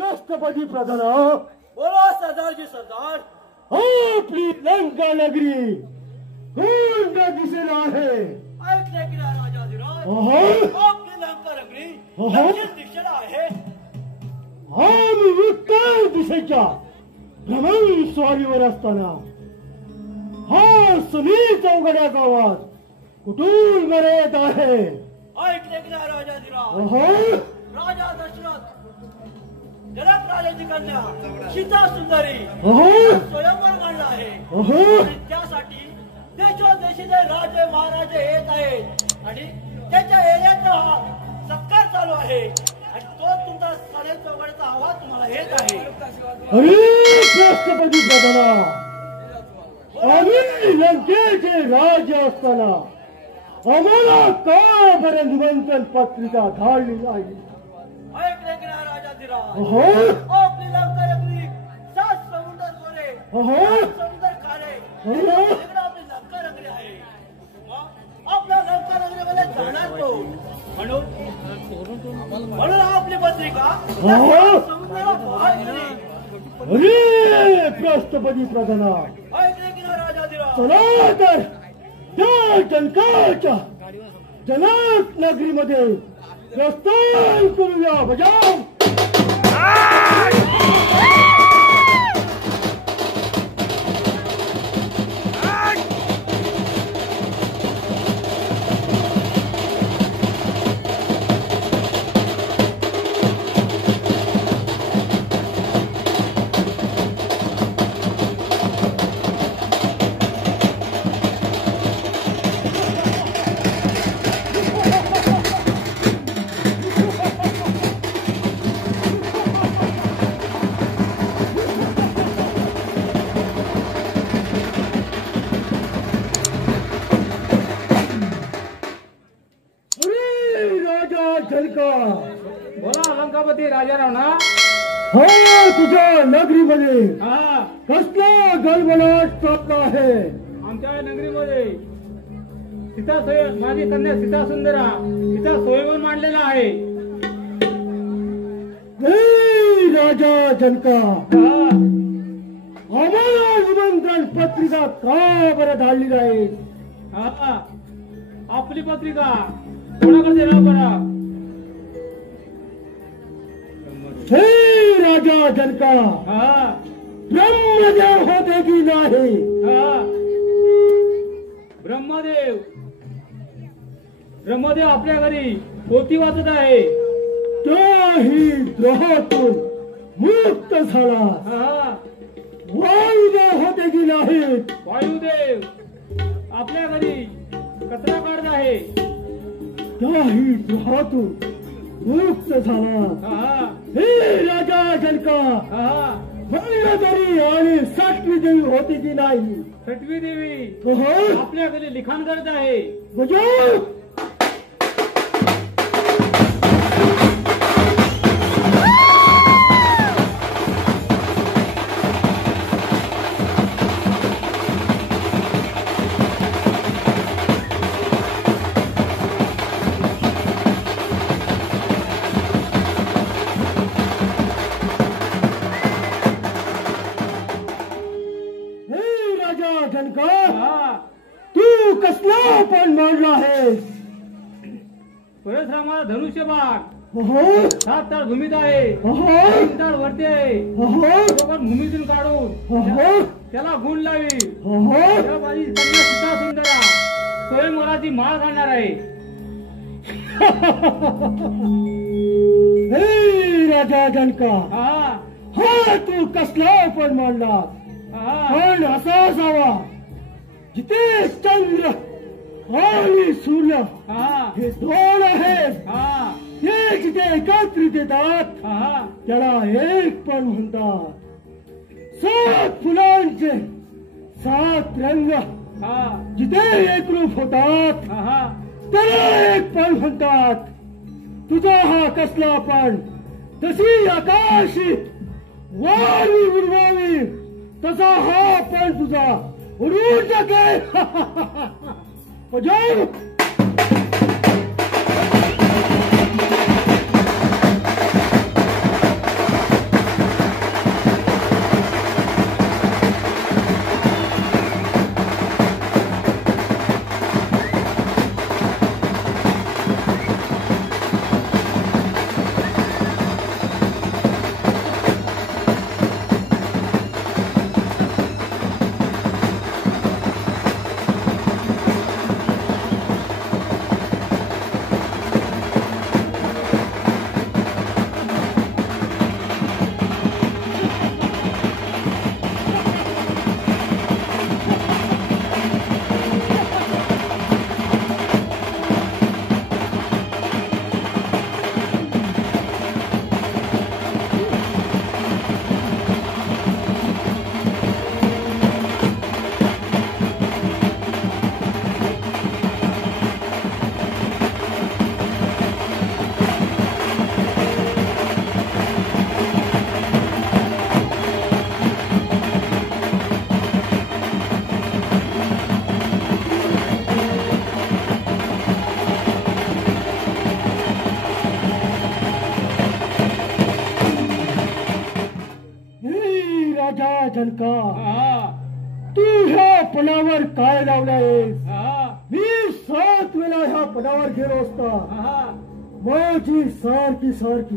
राष्ट्रपति प्रधान बोलो सरदार जी सरदार। आपली लंका नगरी कोणत्या दिशेला आहे? ऐकले की नाही राजाधिराज, आपली लंका नगरी दक्षिण दिशेला आहे। आम्ही उत्तर दिशेच्या भ्रमण स्वारीवर असताना हा सुनील चौघड्या गावात कुठून मरेत आहे? ऐकले की नाही राजाधिराज, राजा दशरथ जनक राजाची कन्या सीता सुंदरी स्वयंवर मांडला आहे आणि त्यासाठी देशोदेशीचे राजे महाराजे येत आहेत आणि त्याच्या येण्याचा हा सत्कार चालू आहे आणि तो तुमचा साडे चौघड्याचा आवाज तुम्हाला येत आहे। अरे राष्ट्रपती प्रधान, आम्ही लंकेचे राज्य असताना आम्हाला का बरं निमंत्रण पत्रिका धाडली नाही? ऐकले की नाही राजाधिराज, आपली लंका नगरी 7 समुद्र गोरे 7 समुद्र खारे आपली लंका नगरी आहे। आपल्या लंका नगरीमध्ये जाणार तो म्हणून आपली पत्रिका समुद्राला पार केली। अरे राष्ट्रपती प्रधान, ऐकले की नाही राजाधिराज, चला तर त्या जनकाच्या जनक नगरीमध्ये प्रस्थान करूया। बजाव बोला अलंकापती राजाराव ना? हो, तुझ्या नगरीमध्ये कसला गडबडाट चालला आहे? आमच्या नगरीमध्ये माझी कन्या सीता सुंदरा तिचा स्वयंवर मांडलेला आहे. हे राजा जनका, हा, आम्हाला निमंत्रण पत्रिका का बरं धाडली नाही? हा, आपली पत्रिका कोणाकडे देणार बरं? हे राजा जनका, हा, ब्रह्मदेव होते की नाही? हा, ब्रह्मदेव आपल्या घरी पोथी वाचत आहे. तोही द्रोहातून मुक्त झाला. हा, वायुदेव होते की नाही? वायुदेव आपल्या घरी कचरा काढत आहे. तोही द्रोहातून मुक्त झाला. हा, हे राजा जनका, हा, देवी आणि सातवी देवी होती की नाही? छठवी देवी हो, आपल्या घरी लिखाण करत आहे. बजाव. जनका, हा, तू कसला पण मांडला आहेस? परशुरामाला धनुष्यबाण हो, 7 ताळ भूमीत आहे, हो, 3 ताळ वरती आहे. हो, बरोबर भूमीतून काढून हो, त्याला गुण लावी. हो. त्या माझी कन्या सीता सुंदरा स्वयंवराची माळ घालणार आहे. हे राजा जनका, हा, हा तू कसला पण मांडला, हा, पण असा असावा जिथे चंद्र आणि सूर्य हा, हे दोन आहेत, हा, ते जिथे एकत्रित येतात हा, त्याला एक पण म्हणतात. 7 फुलांचे 7 रंग हा, जिथे एकरूप होतात हा, त्याला एक पण म्हणतात. तुझा हा कसला पण? तशी आकाशी वारी उडवावी तसा हा पण तुझा उडवून टाकेल. बजाव. जनका, तू ह्या पणावर काय लावलायस? मी 7 वेळा ह्या पणावर गेलो असता माझी सारखी सारखी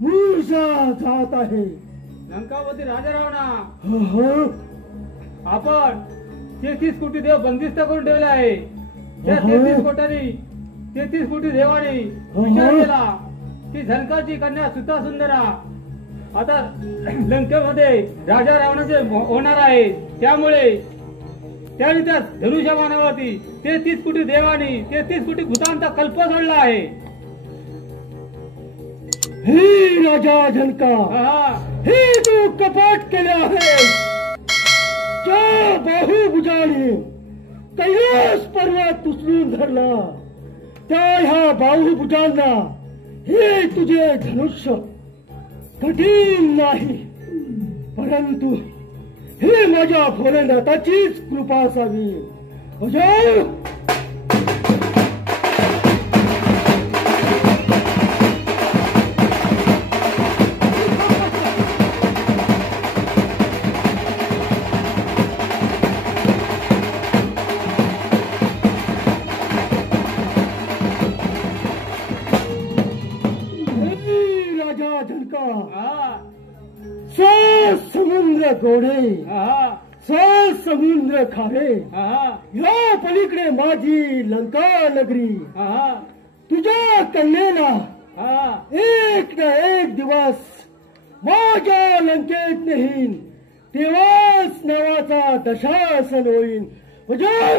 मूर्छा जात आहे. लंकावती राजारावणा, हो, आपण 33 कोटी देव बंदिस्त करून ठेवले आहे. त्या 33 कोटांनी 33 कोटी देवानी विचार केला की झनकाची कन्या सीता सुंदरा आता लंकेमध्ये राजा रावणाचे होणार आहे. त्यामुळे त्याने त्या धनुष्यबाणावरती 33 कोटी देवानी 33 कोटी भूतांचा कल्प सोडला आहे. हे राजा जनका, हे तू कपाट केले आहे. त्या बाहुभुजाने कैलास पर्वत उचलून धरला. त्या ह्या बाहुभुजांना हे तुझे धनुष्य कठीण नाही, परंतु ही माझ्या भोलेनाथाचीच कृपा असावी. अजय राजा जनका, हा, समुद्र गोडे, हा, समुद्र खारे, हा, या पलीकडे माझी लंका नगरी. हा, तुझ्या कन्येला हा, एक ना एक दिवस माझ्या लंकेत नेहीन, तेव्हाच नावाचा दशासन होईन. अजय